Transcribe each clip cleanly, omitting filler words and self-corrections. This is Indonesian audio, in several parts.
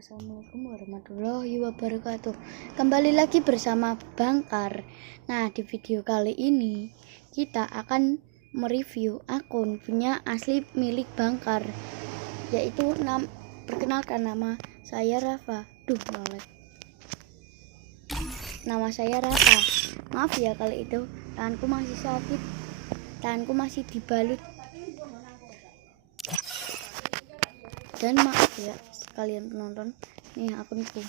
Assalamualaikum warahmatullahi wabarakatuh. Kembali lagi bersama Bangkar. Nah, di video kali ini kita akan mereview akun punya asli milik Bangkar, yaitu perkenalkan, nama saya Rafa. Molek. Nama saya Rafa. Maaf ya kali itu tanganku masih sakit, tanganku masih dibalut. Dan maaf ya kalian penonton, nih akunku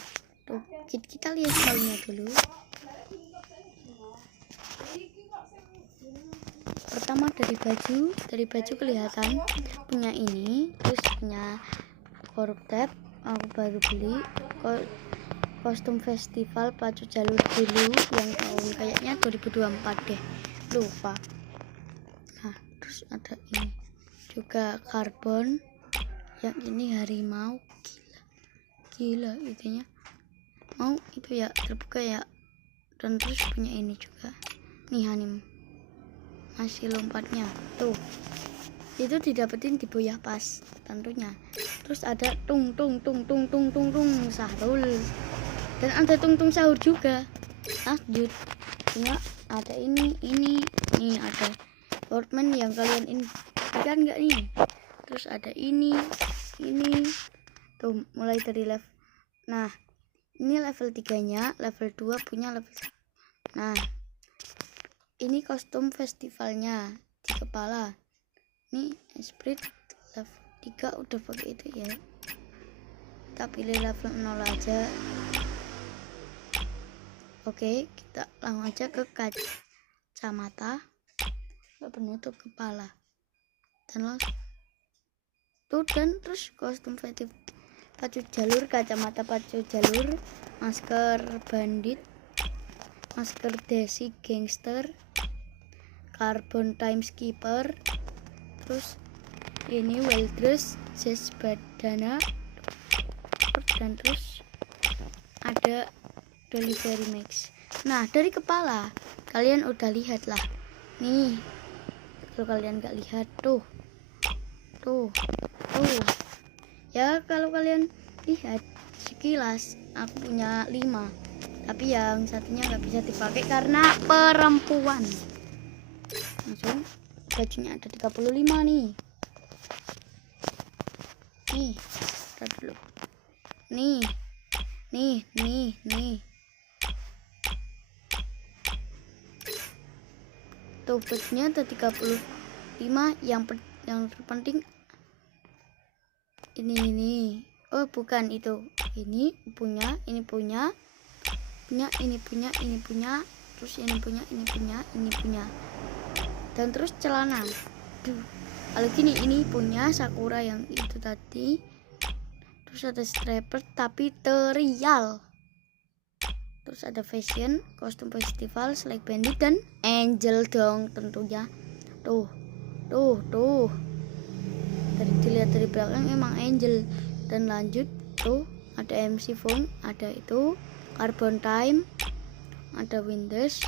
tuh, kita lihat filenya dulu. Pertama dari baju kelihatan punya ini, terus punya Corrupted aku baru beli, kostum festival pacu jalur dulu yang tahun kayaknya 2024 deh, lupa. Nah, terus ada ini juga karbon, yang ini harimau, gila itunya, mau itu ya terbuka ya. Dan terus punya ini juga nih, anime masih lompatnya tuh, itu didapetin di Boyah Pas tentunya. Terus ada tung Sahrul, dan ada tung sahur juga. Lanjut punya ada ini nih, ada Workman yang kalian ini kan enggak nih. Terus ada ini tuh, mulai dari level, nah ini level 3 nya, level 2 punya level. Nah, ini kostum festivalnya di kepala. Ini Esprit level 3 udah pakai itu ya. Kita pilih level 0 aja. Oke, kita langsung aja ke kacamata penutup kepala. Dan langsung tuh, dan terus kostum festival pacu jalur, kacamata pacu jalur, masker bandit, masker desi gangster, carbon timekeeper, terus ini well dress jas badana, dan terus ada delivery max. Nah, dari kepala kalian udah lihat lah nih, kalau kalian nggak lihat tuh ya, kalau kalian lihat sekilas aku punya 5, tapi yang satunya nggak bisa dipakai karena perempuan. Langsung bajunya ada 35 nih dulu nih tuh, bajunya ada 35. yang terpenting ini oh bukan itu, ini punya terus ini punya, dan terus celana. Kalau gini ini punya Sakura yang itu tadi. Terus ada strapper tapi terial. Terus ada fashion, kostum festival, Slack Bandit, dan Angel dong tentunya. Tuh. Dilihat dari belakang emang Angel. Dan lanjut tuh, ada MC Phone, ada itu Carbon Time, ada Windows,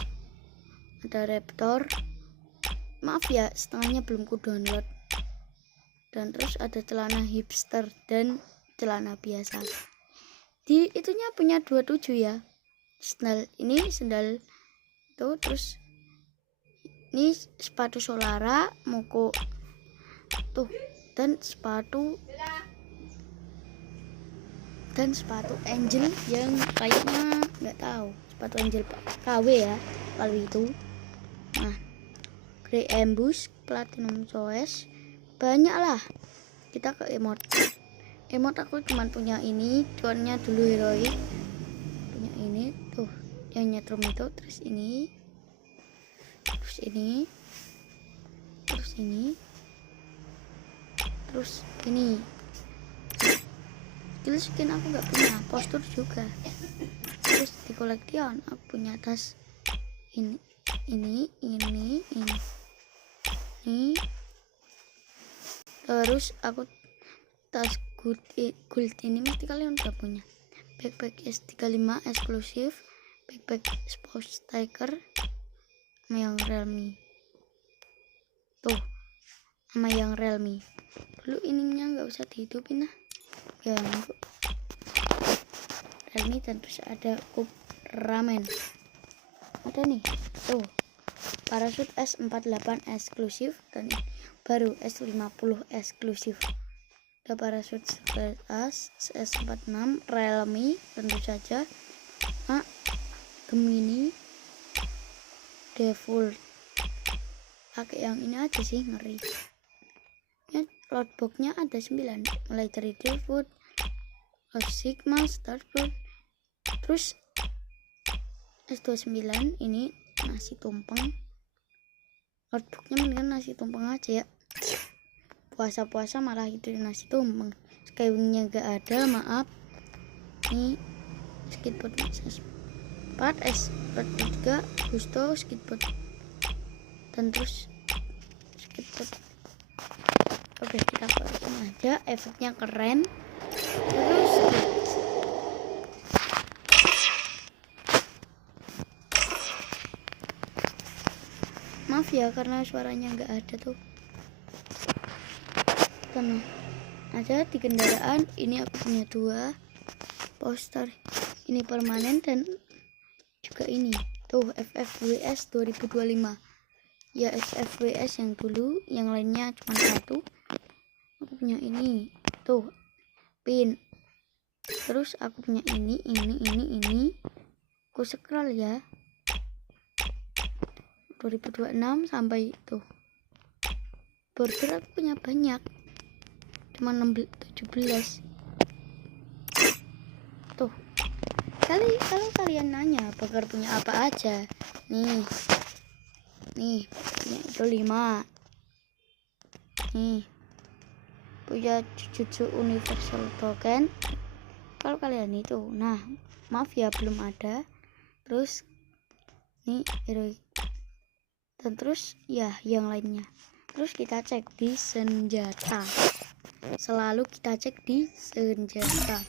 ada Raptor. Maaf ya setengahnya belum ku download. Dan terus ada celana hipster dan celana biasa. Di itunya punya 27 ya. Sendal tuh, terus ini sepatu Solara Moko tuh, dan sepatu Angel yang kayaknya nggak tahu, sepatu Angel KW ya kalau itu. Nah, Grey Ambush, Platinum Choice, banyak lah. Kita ke emote aku cuman punya ini, cuannya dulu heroik, punya ini tuh yang nyetrum itu, terus ini skill skin aku nggak punya, postur juga. Terus di collection aku punya tas ini terus aku tas gold ini mesti kalian udah punya. Backpack S35 eksklusif, backpack sports tiger sama yang Realme tuh, sama yang Realme dulu. Ininya nggak usah dihidupin lah ya. model ini, dan terus ada cup ramen, ada nih tuh parachute S48 eksklusif, dan baru S50 eksklusif. Ada parachute S46 Realme tentu saja, Gemini default. Pakai yang ini aja sih, ngeri ya. Loadboxnya ada 9, mulai dari default, Sigma, Starboard, terus S29 ini nasi tumpeng. Loadboxnya mendingan nasi tumpeng aja ya, puasa-puasa malah itu nasi tumpeng. Skywingnya gak ada, maaf. Ini skateboard S4, S43 Gusto skateboard, dan terus skateboard. Oke, kita pakai aja, efeknya keren. Terus maaf ya karena suaranya nggak ada tuh, karena ada di kendaraan. Ini aku punya 2 poster, ini permanen dan juga ini tuh FFWS 2025 ya, FFWS yang dulu, yang lainnya cuma 1. Aku punya ini tuh pin, terus aku punya ini. Aku scroll ya, 2026 sampai itu. Burger aku punya banyak, cuma 17 tuh. Kalau kalian nanya burger punya apa aja, nih punya itu 5. Nih punya Jujutsu Universal Token. Kalau kalian itu, nah maaf ya belum ada. Terus nih heroic, dan terus ya yang lainnya. Terus kita cek di senjata, selalu kita cek di senjata.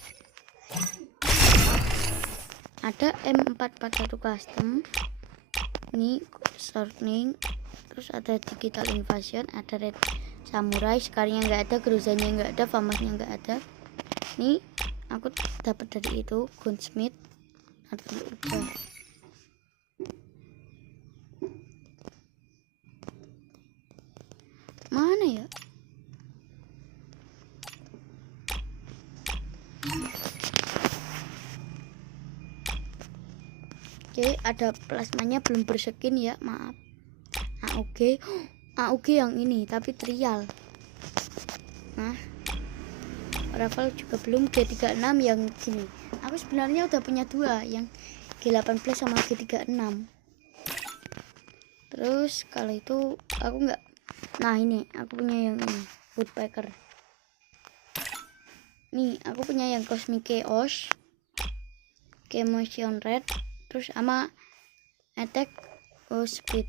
Ada M441 custom, ini shortening, terus ada digital invasion, ada red samurai, sekarangnya nggak ada, Grozanya nggak ada, famasnya nggak ada. Ini aku dapat dari itu gunsmith, ada udah. Mana ya? Oke, ada plasmanya belum berskin ya, maaf. AUG yang ini tapi trial. Nah, Ravel juga belum, G36 yang gini. Aku sebenarnya udah punya 2, yang G18 sama G36. Terus kalau itu aku nggak. Nah ini aku punya yang ini Woodpecker. Nih aku punya yang Cosmic Chaos, Motion Red, terus sama Attack Speed.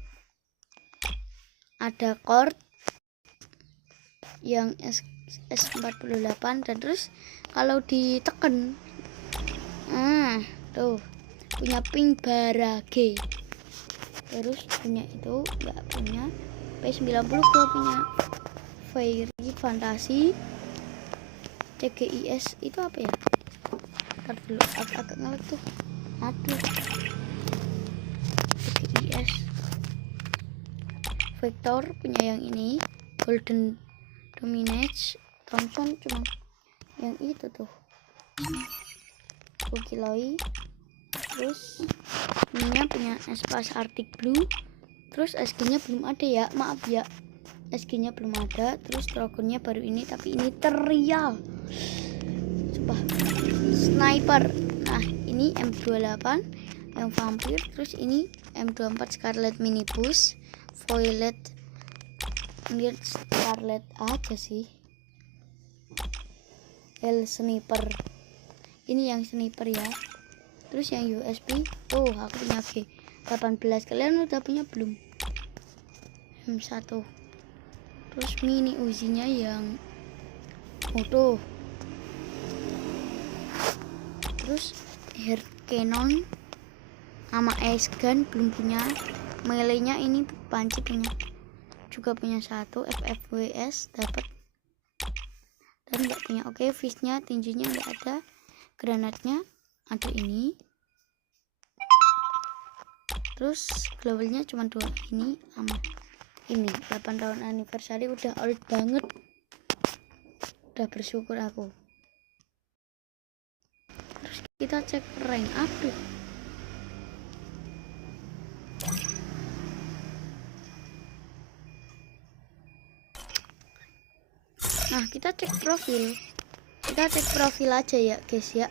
Ada Cord yang S48, dan terus kalau diteken tuh punya Pink Barage. Terus punya itu nggak punya P90, gua punya Fairy Fantasy CGIS. Itu apa ya? Ntar dulu, agak ngelek tuh. Aduh, CGIS. Vector punya yang ini Golden Dominage. Thompson cuma yang itu tuh, Kukiloi. Terus ininya punya Espas Arctic Blue. Terus SG nya belum ada ya, maaf ya, SG nya belum ada. Terus Dragonnya baru ini, tapi ini terial sumpah. Sniper, nah ini M28 yang vampir. Terus ini M24 Scarlet Minibus Violet. Lihat Scarlet aja sih. L sniper, ini yang sniper ya. Terus yang USB tuh aku punya G18. Kalian udah punya belum? M1. Terus mini Uzinya yang tuh. Terus hair cannon sama ace gun belum punya. Melee-nya ini panci punya, juga punya 1. FFWS dapat dan nggak punya. Oke, fishnya, tinjunya nggak ada, granatnya ada ini, terus globalnya cuma 2 ini sama ini. 8 tahun anniversary udah old banget, udah bersyukur aku. Terus kita cek rank. Aduh, nah kita cek profil. Kita cek profil aja ya guys ya.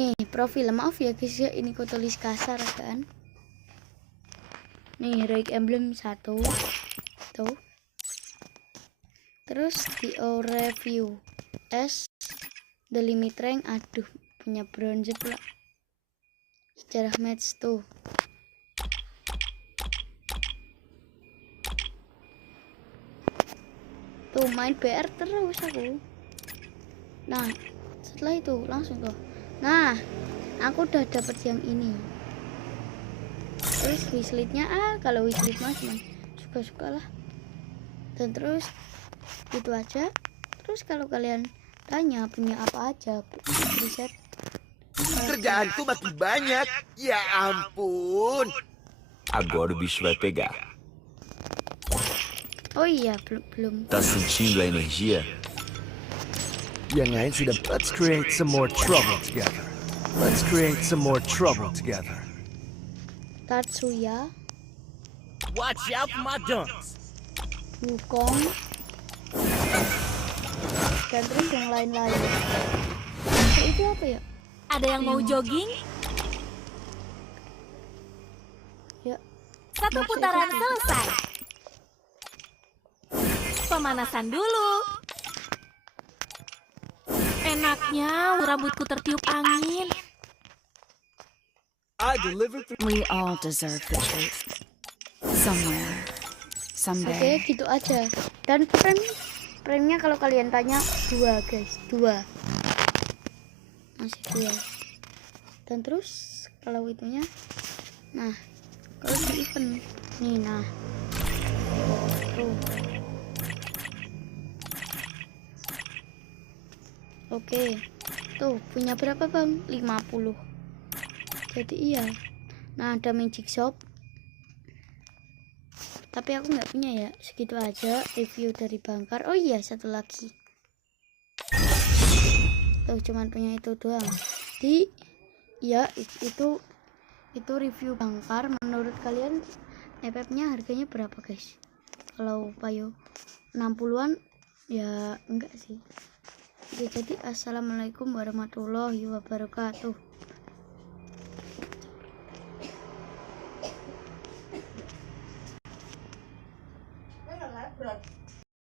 Nih profil, maaf ya guys ya, ini ku tulis kasar kan. Nih rank emblem 1 tuh. Terus di review S the limit rank, aduh punya bronze pula. Sejarah match tuh. Tuh main BR terus aku. Nah setelah itu langsung tuh. Nah aku udah dapet yang ini. Terus wishlistnya kalau wishlist mah cuman suka-suka lah. Dan terus itu aja. Terus kalau kalian tanya punya apa aja, riset. Kerjaanku makin banyak. Ya ampun. Agora o bicho vai pegar. Oh iya, belum. Tá sentindo a energia? Yang lain sudah. Let's create some more trouble together. Let's create some more trouble together. Tatsuya, Watch out for my dunks. Wukong, dan terus yang lain-lain. Itu apa ya? Ada yang mau jogging? Ya, Satu putaran selesai. Pemanasan dulu. Enaknya rambutku tertiup angin. I delivered through. We all deserve the truth. Somewhere. oke Someday. gitu aja. Dan frame-nya kalau kalian tanya 2 guys, 2. Masih 2. Dan terus kalau itunya, nah kalau di event nih, nah tuh. Oke, tuh punya berapa bang? 50. Jadi iya. Nah ada magic shop, tapi aku nggak punya ya. Segitu aja review dari Bangkar. Oh iya, satu lagi tuh, cuman punya itu doang. Ya itu review Bangkar. Menurut kalian FF-nya harganya berapa guys? Kalau Payo 60-an ya enggak sih. Oke, jadi assalamualaikum warahmatullahi wabarakatuh.